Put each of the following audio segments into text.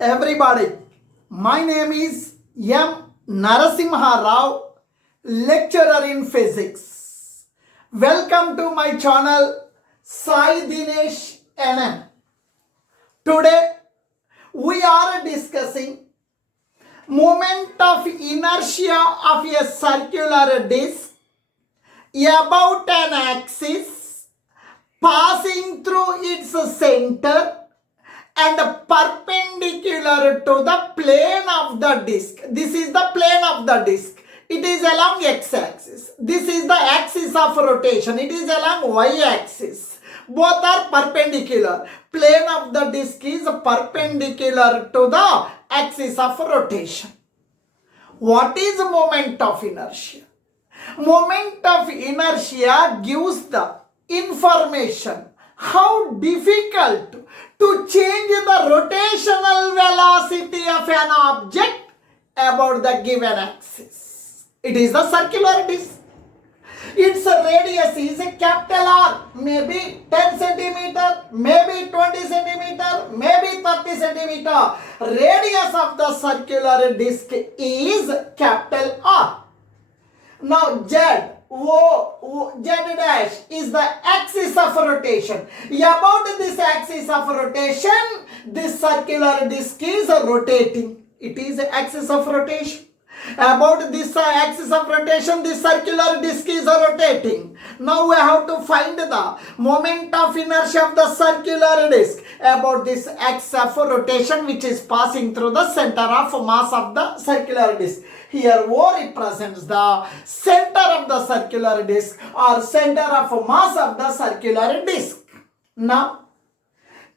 everybody. My name is M. Narasimha Rao, lecturer in physics. Welcome to my channel Sai Dinesh NM. Today we are discussing moment of inertia of a circular disc about an axis passing through its center and perpendicular to the plane of the disc. This is the plane of the disc. It is along x-axis. This is the axis of rotation. It is along y-axis. Both are perpendicular. Plane of the disc is perpendicular to the axis of rotation. What is moment of inertia? Moment of inertia gives the information how difficult to change the rotational velocity of an object about the given axis. It is the circular disc. Its radius is a capital R, maybe 10 centimeter, maybe 20 centimeter, maybe 30 centimeter. Radius of the circular disc is capital R. Now Z dash is the axis of rotation. About this axis of rotation, this circular disc is rotating. It is the axis of rotation. About this axis of rotation, this circular disc is rotating. Now we have to find the moment of inertia of the circular disc about this axis of rotation which is passing through the center of mass of the circular disc. Here O represents the center of the circular disc or center of mass of the circular disc. Now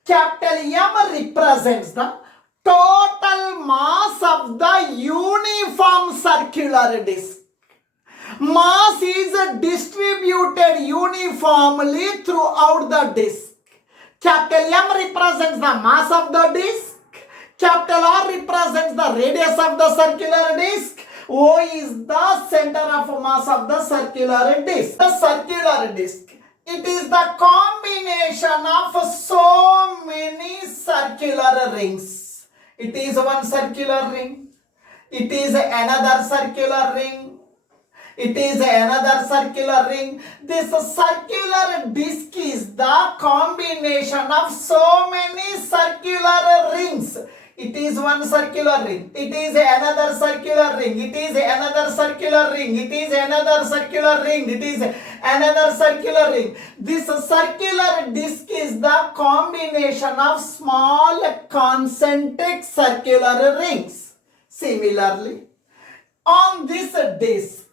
capital M represents the total mass of the uniform circular disc. Mass is distributed uniformly throughout the disc. Capital M represents the mass of the disc. Capital R represents the radius of the circular disc. O is the center of mass of the circular disc. The circular disc, it is the combination of so many circular rings. It is one circular ring. It is another circular ring. It is another circular ring. This circular disc is the combination of so many circular rings. It is one circular ring. It is another circular ring. It is another circular ring. It is another circular ring. It is another circular ring. This circular disc is the combination of small concentric circular rings. Similarly, on this disc,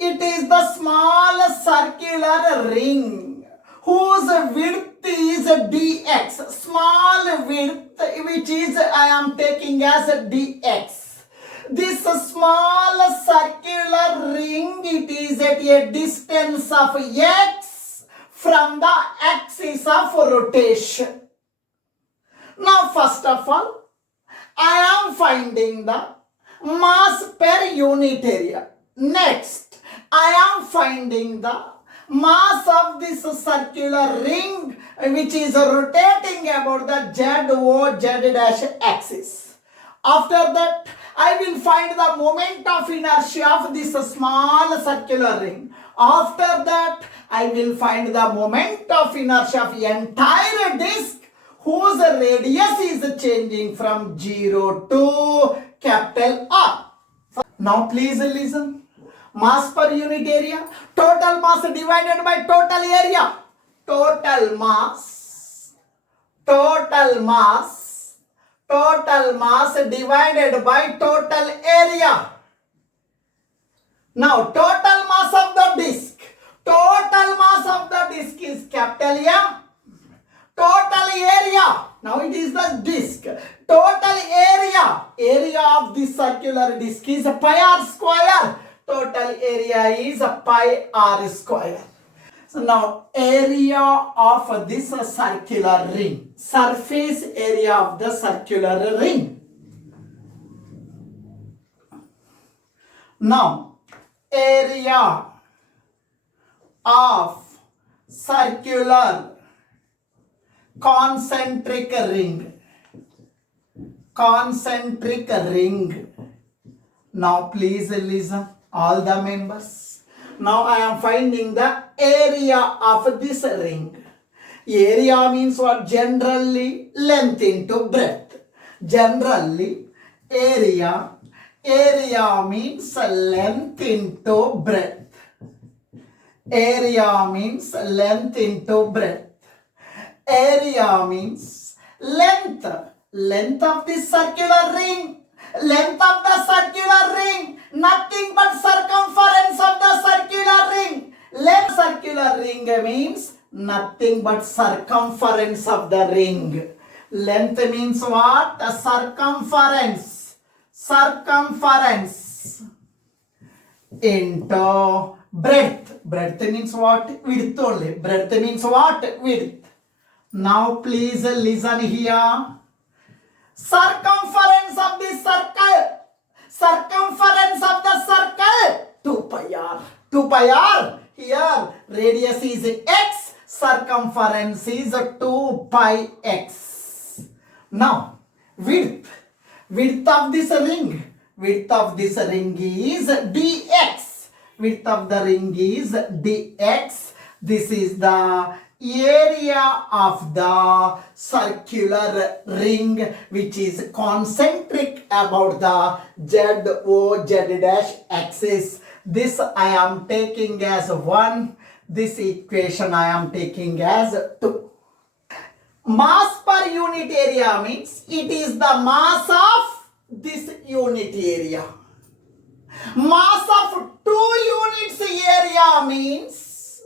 it is the small circular ring whose width is dx. Small width which is I am taking as dx. This small circular ring, it is at a distance of x from the axis of rotation. Now first of all, I am finding the mass per unit area. Next, I am finding the mass of this circular ring which is rotating about the Z dash axis. After that, I will find the moment of inertia of this small circular ring. After that, I will find the moment of inertia of the entire disc whose radius is changing from 0 to capital R. Now please listen. Mass per unit area, total mass divided by total area. Total mass divided by total area. Now total mass of the disc. Total mass of the disc is capital M. Total area. Now it is the disc. Total area of this circular disc is pi r square. Total area is pi r square. So now area of this circular ring. Surface area of the circular ring. Now area of circular concentric ring. concentric ring. Now please listen, all the members. Now I am finding the area of this ring. Area means what? Generally length into breadth. Generally area means length into breadth. Area means length into breadth. Area means length. Length of this circular ring. Length of the circular ring. Nothing but circumference of the circular ring. Length circular ring means nothing but circumference of the ring. Length means what? A circumference. Circumference into breadth. Breadth means what? Width only. Breadth means what? Width. Now please listen here. Circumference of the circle. Circumference of the circle. 2 pi r. 2 pi r. Here radius is x. Circumference is 2 pi x. Now width. Width of this ring. Width of this ring is dx. Width of the ring is dx. This is the area of the circular ring which is concentric about the z dash axis. This I am taking as 1. This equation I am taking as 2. Mass per unit area means it is the mass of this unit area. Mass of 2 units area means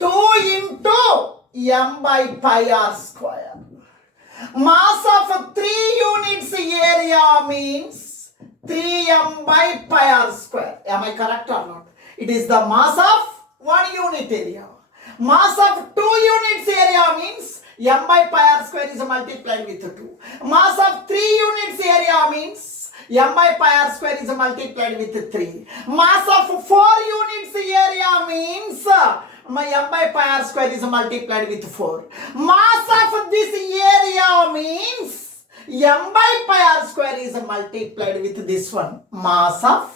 2 into m by pi r square. Mass of 3 units area means 3m by pi r square. Am I correct or not? It is the mass of 1 unit area. Mass of 2 units area means m by pi r square is multiplied with 2. Mass of 3 units area means m by pi r square is multiplied with 3. Mass of 4 units area means my m by pi r square is multiplied with 4. Mass of this area means m by pi r square is multiplied with this one. Mass of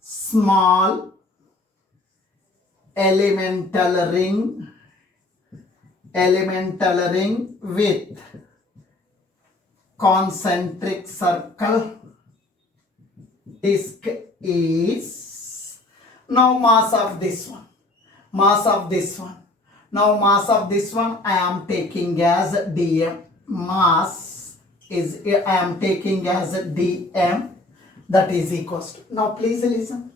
small elemental ring with concentric circle disk is, now mass of this one. Now mass of this one I am taking as dm. Mass is I am taking as dm, that is equals to. Now please listen.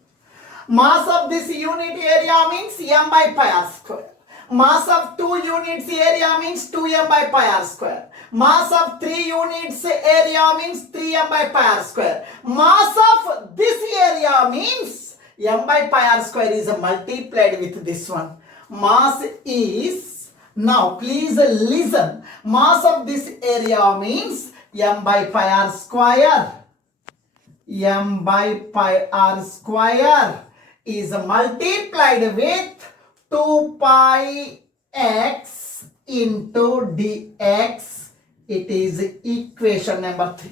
Mass of this unit area means m by pi r square. Mass of 2 units area means 2m by pi r square. Mass of 3 units area means 3m by pi r square. Mass of this area means m by pi r square is multiplied with this one. Mass is, now please listen, mass of this area means m by pi r square. M by pi r square is multiplied with 2 pi x into dx. It is equation number 3.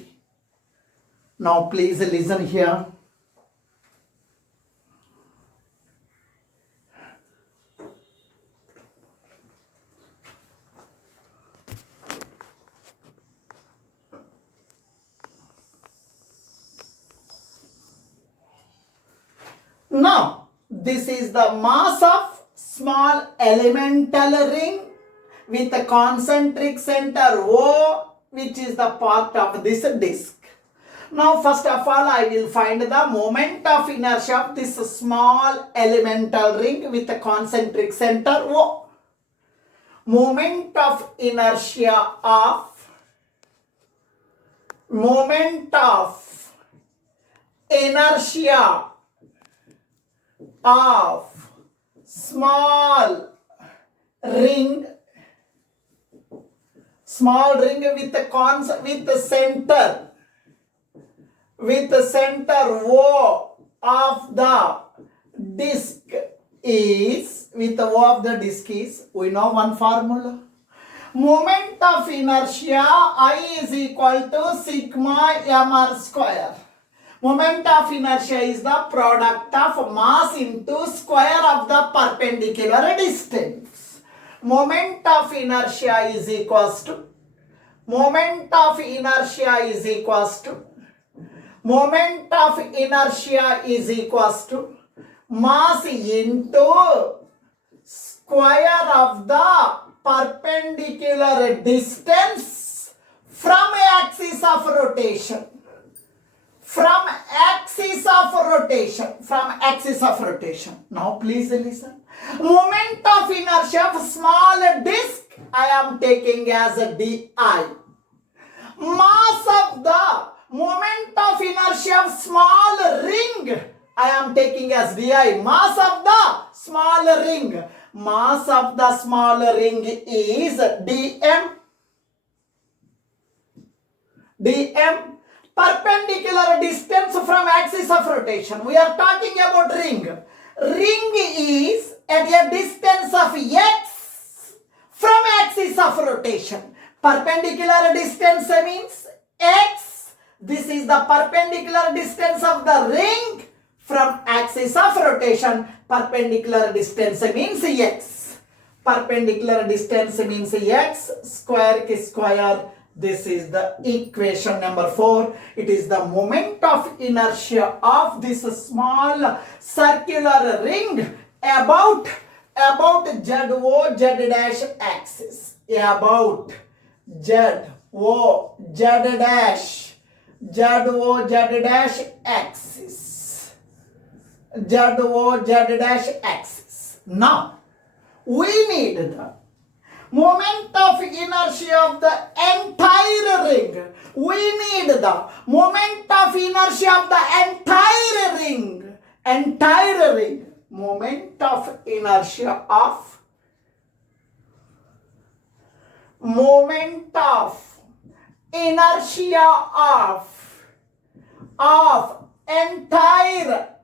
Now please listen here. Now, this is the mass of small elemental ring with a concentric center O, which is the part of this disk. Now, first of all, I will find the moment of inertia of this small elemental ring with a concentric center O. Moment of inertia of small ring with the center O of the disk is, with the O of the disk is, we know one formula. Moment of inertia I is equal to sigma mr square. Moment of inertia is the product of mass into square of the perpendicular distance. Moment of inertia is equals to moment of inertia is equals to moment of inertia is equals to mass into square of the perpendicular distance from axis of rotation. From axis of rotation. Now please listen. Moment of inertia of small disk I am taking as a di. Mass of the moment of inertia of small ring I am taking as di. Mass of the small ring. Mass of the small ring is dm. Perpendicular distance from axis of rotation. We are talking about ring. Ring is at a distance of x from axis of rotation. Perpendicular distance means x. This is the perpendicular distance of the ring from axis of rotation. Perpendicular distance means x. Perpendicular distance means x. Square is square. This is the equation number 4. It is the moment of inertia of this small circular ring about ZO Z dash axis. About ZO Z dash axis. ZO Z dash axis. Now we need the moment of inertia of the entire ring. We need the moment of inertia of the entire ring. Entire ring. Moment of inertia of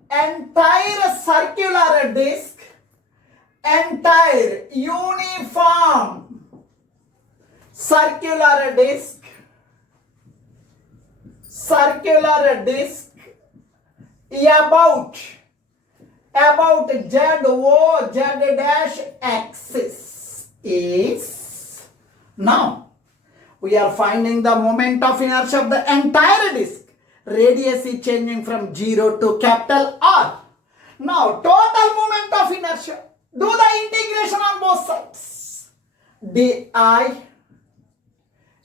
entire circular disc, entire uniform circular disc about ZO Z dash axis is. Now we are finding the moment of inertia of the entire disc. Radius is changing from 0 to capital R. Now total moment of inertia. Do the integration on both sides. di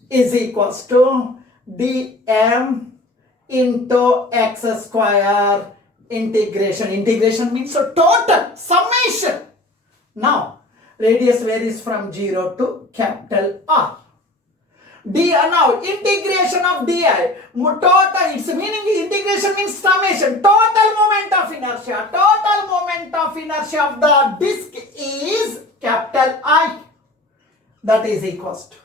is equals to dm into x square integration. Integration means a total summation. Now radius varies from 0 to capital R. Now integration of di total, its meaning integration means summation. Total moment of inertia. Total moment of inertia of the disk is capital I. That is equals to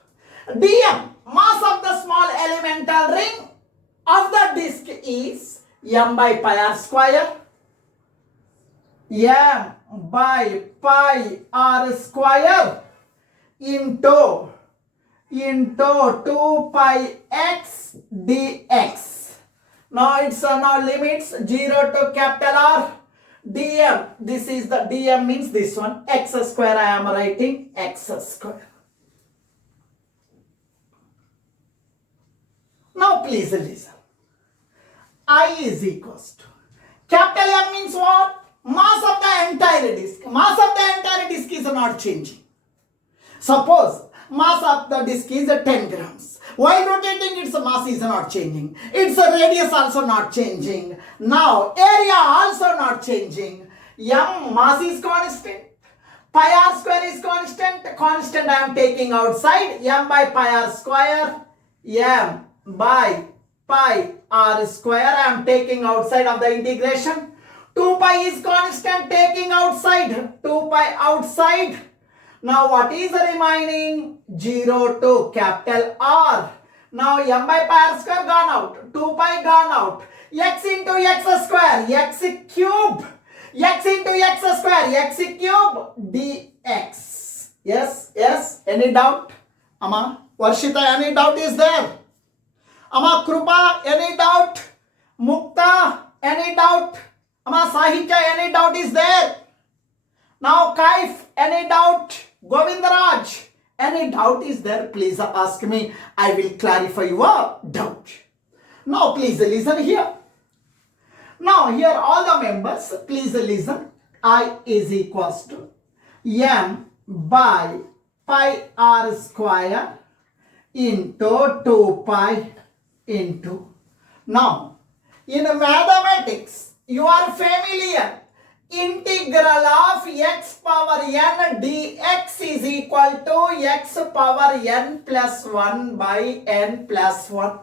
dm, mass of the small elemental ring of the disk is m by pi r square. M by pi r square into 2 pi x dx. Now it's now limits 0 to capital R. dm, this is the dm means this one, x square I am writing x square. Now please listen. I is equals to capital M means what? Mass of the entire disk. Mass of the entire disk is not changing. Suppose mass of the disk is 10 grams. While rotating, its mass is not changing. Its radius also not changing. Now area also not changing. M mass is constant. Pi r square is constant. Constant I am taking outside. M by pi r square. M by pi r square I am taking outside of the integration. 2 pi is constant, taking outside. 2 pi outside. Now what is remaining? 0 to capital R. Now m by pi r square gone out. 2 pi gone out. X into x square. X cube. x into x square, x cube dx. Yes, yes. Any doubt? Amma, Varshita, any doubt is there? Amma, Krupa, any doubt? Mukta, any doubt? Amma, Sahitya, any doubt is there? Now, Kaif, any doubt? Govindaraj, any doubt is there? Please ask me. I will clarify your doubt. Now, please listen here. Now, here all the members, please listen. I is equals to m by pi r square into 2 pi into. Now, in mathematics, you are familiar. Integral of x power n dx is equal to x power n plus 1 by n plus 1.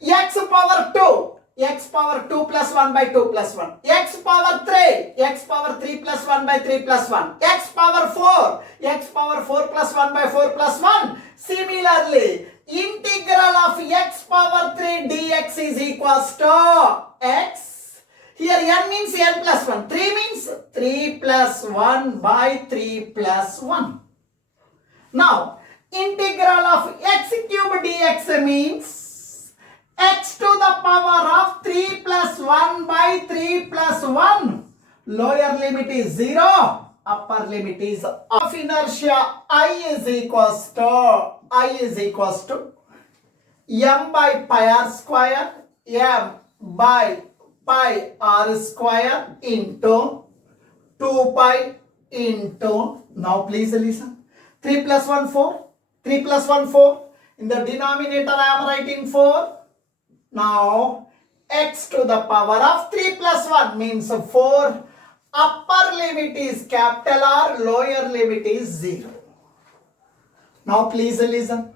X power 2. X power 2 plus 1 by 2 plus 1. X power 3. X power 3 plus 1 by 3 plus 1. X power 4. X power 4 plus 1 by 4 plus 1. Similarly, integral of x power 3 dx is equals to x. Here n means n plus 1. 3 means 3 plus 1 by 3 plus 1. Now, integral of x cube dx means x to the power of 3 plus 1 by 3 plus 1. Lower limit is 0. Upper limit is of inertia. I is equals to m by pi r square. M by pi r square into 2 pi into. Now please listen. 3 plus 1 4. 3 plus 1 4. In the denominator I am writing 4. Now, x to the power of 3 plus 1 means 4. Upper limit is capital R, lower limit is 0. Now, please listen.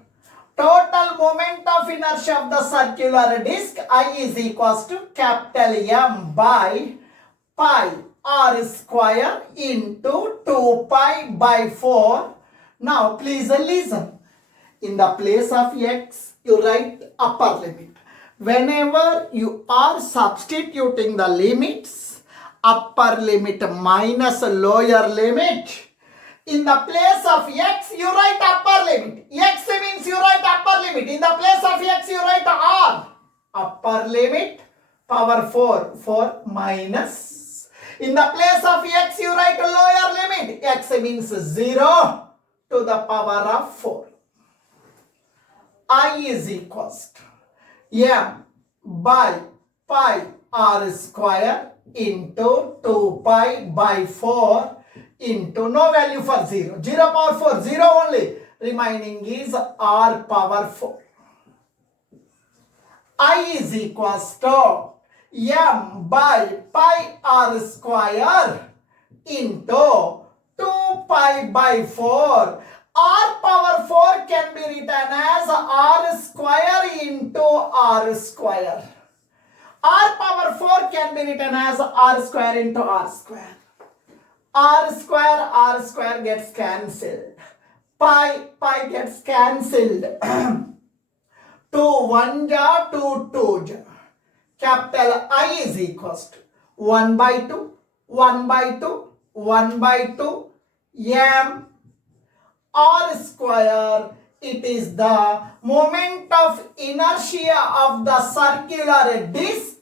Total moment of inertia of the circular disc I is equals to capital M by pi R square into 2 pi by 4. Now, please listen. In the place of x, you write upper limit. Whenever you are substituting the limits, upper limit minus lower limit, in the place of x, you write upper limit. X means you write upper limit. In the place of x, you write r. Upper limit, power 4, 4 minus. In the place of x, you write lower limit. X means 0 to the power of 4. I is equals to m by pi r square into 2 pi by 4 into no value for 0. 0 power 4, 0 only. Remaining is r power 4. I is equals to m by pi r square into 2 pi by 4. R power 4 can be written as r square into r square. R power 4 can be written as r square into r square. R square gets cancelled. Pi gets cancelled. 2 1 ja, 2 2 ja. Capital I is equals to 1 by 2, 1 by 2, 1 by 2, m r square. It is the moment of inertia of the circular disc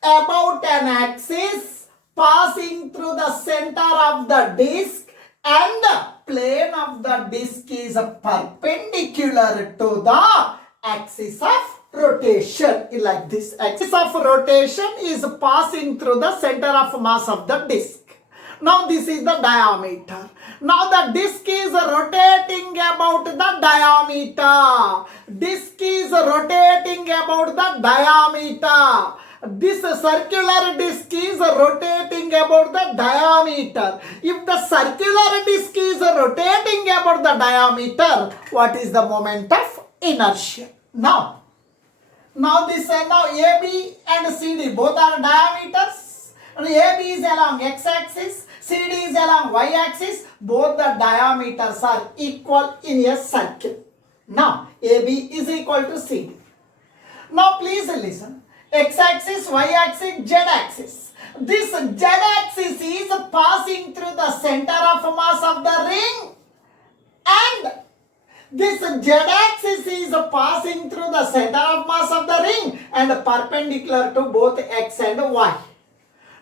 about an axis passing through the center of the disc, and the plane of the disc is perpendicular to the axis of rotation. Like this, axis of rotation is passing through the center of mass of the disc. Now this is the diameter. Now the disc is rotating about the diameter. Disc is rotating about the diameter. This circular disc is rotating about the diameter. If the circular disc is rotating about the diameter, what is the moment of inertia? Now this now AB and CD both are diameters. And AB is along x-axis, CD is along y-axis. Both the diameters are equal in a circle. Now AB is equal to CD. Now please listen. X-axis, y-axis, z-axis. This z-axis is passing through the center of mass of the ring, and this z-axis is passing through the center of mass of the ring and perpendicular to both x and y.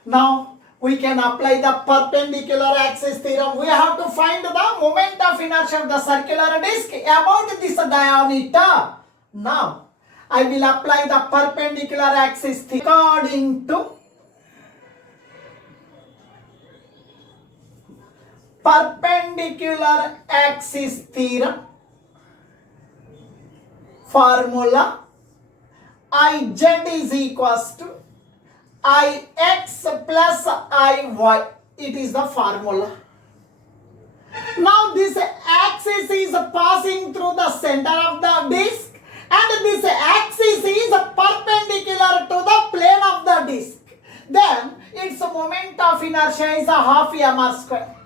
Now, we can apply the perpendicular axis theorem. We have to find the moment of inertia of the circular disc about this diameter. Now, I will apply the perpendicular axis theorem according to perpendicular axis theorem. Formula Iz is equals to Ix plus Iy. It is the formula. Now this axis is passing through the center of the disc, and this axis is perpendicular to the plane of the disc. Then its moment of inertia is a half mr square.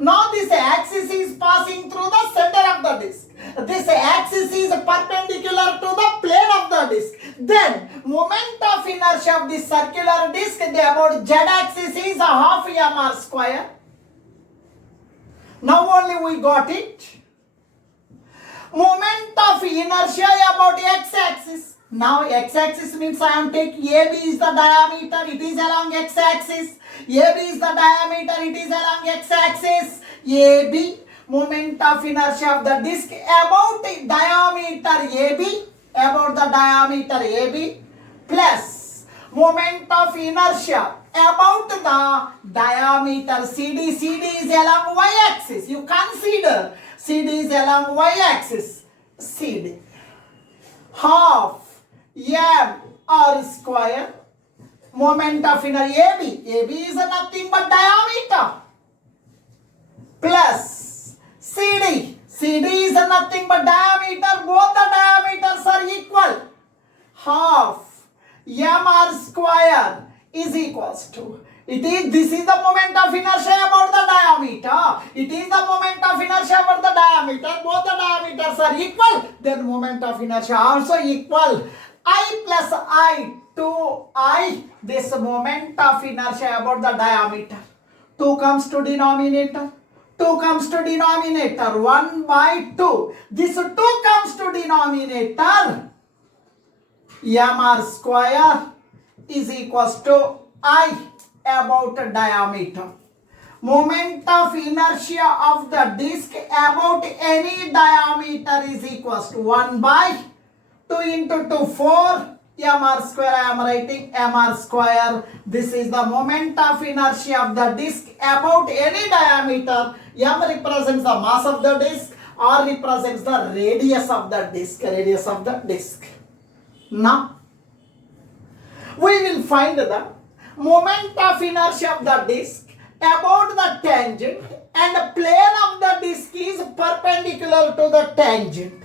Now this axis is passing through the center of the disc. This axis is perpendicular to the plane of the disc. Then moment of inertia of this circular disc about z-axis is a half mr square. Now only we got it. Moment of inertia about x-axis. Now x-axis means I am taking AB is the diameter, it is along x-axis. AB is the diameter, it is along x-axis. AB, moment of inertia of the disc about the diameter AB, about the diameter AB, plus moment of inertia about the diameter CD. CD is along y-axis. You consider CD is along y-axis. CD. Half mr square. Moment of inertia AB. AB is nothing but diameter. Plus CD. CD is nothing but diameter. Both the diameters are equal. Half mr square is equals to. This is the moment of inertia about the diameter. It is the moment of inertia about the diameter. Both the diameters are equal. Then moment of inertia also equal. I plus I to I. This moment of inertia about the diameter. 2 comes to denominator. 2 comes to denominator. 1 by 2. This 2 comes to denominator. Mr square is equals to I about diameter. Moment of inertia of the disc about any diameter is equals to 1 by 2 into 2, 4 mr square. I am writing mr square. This is the moment of inertia of the disc about any diameter. M represents the mass of the disc. R represents the radius of the disc. Radius of the disc. Now, we will find the moment of inertia of the disc about the tangent, and the plane of the disc is perpendicular to the tangent.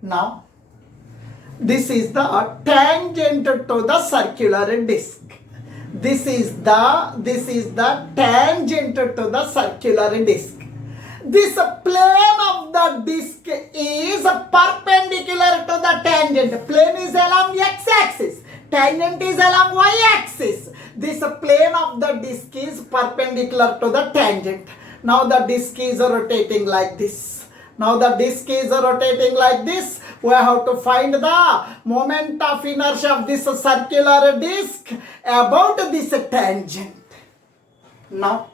Now, this is the tangent to the circular disc. This is the tangent to the circular disc. This plane of the disc is perpendicular to the tangent. Plane is along x-axis. Tangent is along y-axis. This plane of the disc is perpendicular to the tangent. Now the disc is rotating like this. Now the disc is rotating like this. We have to find the moment of inertia of this circular disc about this tangent. Now,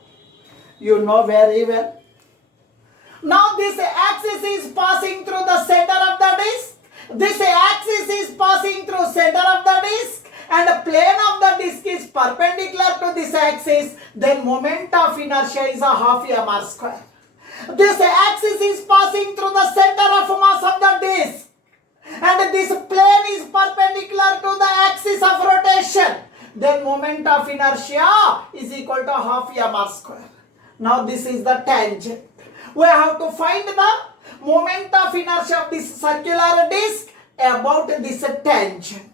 you know very well. Now this axis is passing through the center of the disc. This axis is passing through center of the disc, and the plane of the disc is perpendicular to this axis. Then moment of inertia is a half mr square. This axis is passing through the center of mass of the disc, and this plane is perpendicular to the axis of rotation. Then moment of inertia is equal to half mr square. Now this is the tangent. We have to find the moment of inertia of this circular disc about this tangent.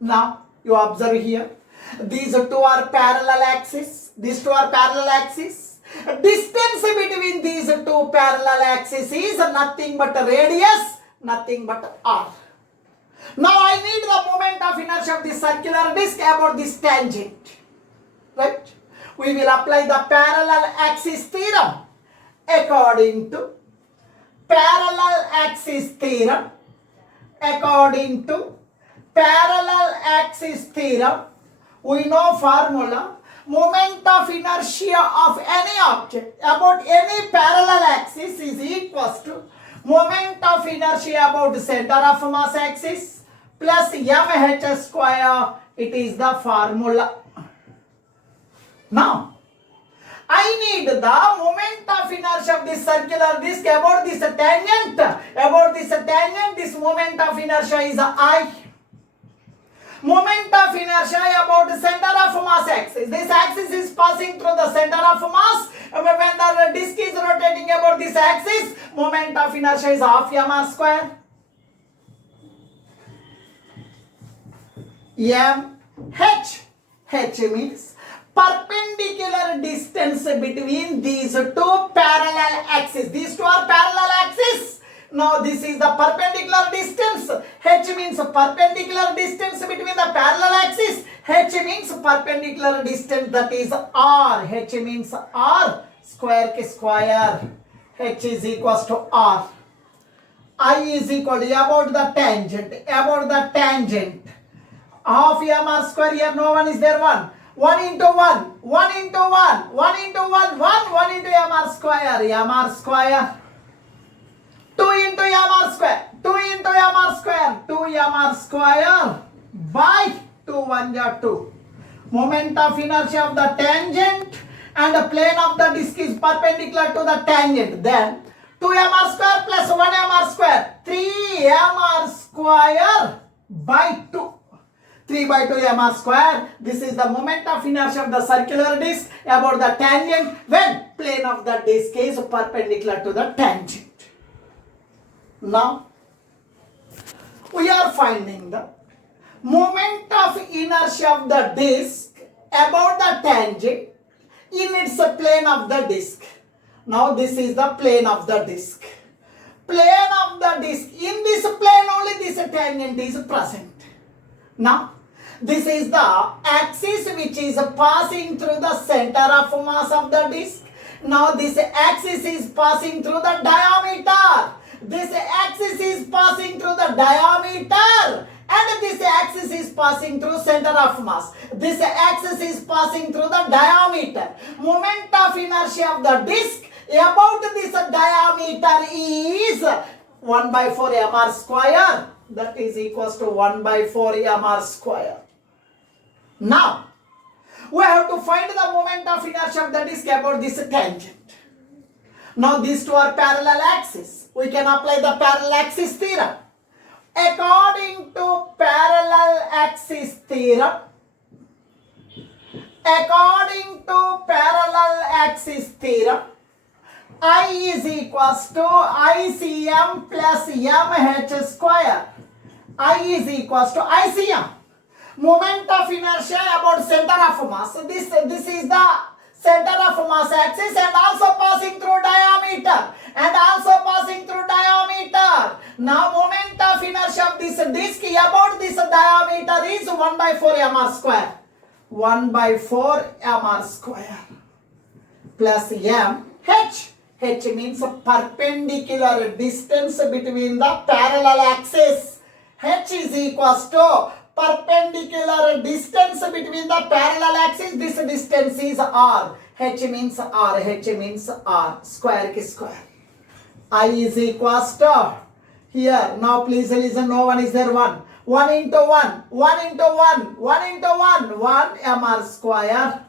Now you observe here, these two are parallel axes. These two are parallel axes. Distance between these two parallel axes is nothing but radius, nothing but r. Now I need the moment of inertia of this circular disc about this tangent. right? We will apply the parallel axis theorem. According to parallel axis theorem, according to parallel axis theorem, we know formula. Moment of inertia of any object about any parallel axis is equals to moment of inertia about center of mass axis plus mh square. It is the formula. Now, I need the moment of inertia of this circular disc about this tangent. About this tangent, this moment of inertia is I. Moment of inertia about the center of mass axis. This axis is passing through the center of mass. When the disc is rotating about this axis, moment of inertia is half mr square. H means perpendicular distance between these two parallel axes. These two are parallel axes. Now this is the perpendicular distance. H means perpendicular distance between the parallel axis. H means perpendicular distance, that is R. H means R square ke square. H is equals to R. I is equal to about the tangent. About the tangent. Half mr square, here no one is there, 1. 1 into 1. 1 into 1. 1 into 1. 1 into mr square. Mr square. 2 into mr square. 2 into mr square. 2 mr square by 2 1 ja 2. Moment of inertia of the tangent and the plane of the disc is perpendicular to the tangent. Then 2 mr square plus 1 mr square. 3 mr square by 2. 3 by 2 mr square. This is the moment of inertia of the circular disc about the tangent when plane of the disc is perpendicular to the tangent. Now, we are finding the moment of inertia of the disc about the tangent in its plane of the disc. Now, this is the plane of the disc. Plane of the disc. In this plane only this tangent is present. Now, this is the axis which is passing through the center of mass of the disc. Now, this axis is passing through the diameter. This axis is passing through the diameter and this axis is passing through center of mass. This axis is passing through the diameter. Moment of inertia of the disc about this diameter is 1 by 4 mr square. That is equals to 1 by 4 mr square. Now, we have to find the moment of inertia of the disc about this tangent. Now, these two are parallel axes. We can apply the parallel axis theorem. According to parallel axis theorem, I is equals to ICM plus MH square. I is equals to ICM. Moment of inertia about center of mass. This is the center of mass axis and also passing through diameter. Now, moment of inertia of this disc about this diameter is 1 by 4 mr square. 1 by 4 mr square plus mh. H means perpendicular distance between the parallel axis. H is equals to perpendicular distance between the parallel axis. This distance is R. H means R. H means R. Square ki square. I is equals to, here, now please listen, no one is there, 1. 1 into 1. 1 into 1. 1 into 1. 1 mr square.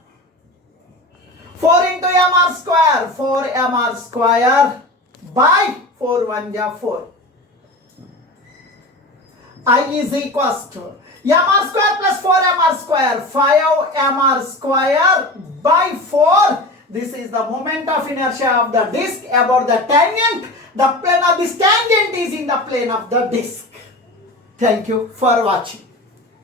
4 into mr square. 4 mr square by 4 1 ja 4. I is equals to mr square plus 4 mr square. 5 mr square by 4. This is the moment of inertia of the disc about the tangent. The plane of this tangent is in the plane of the disc. Thank you for watching.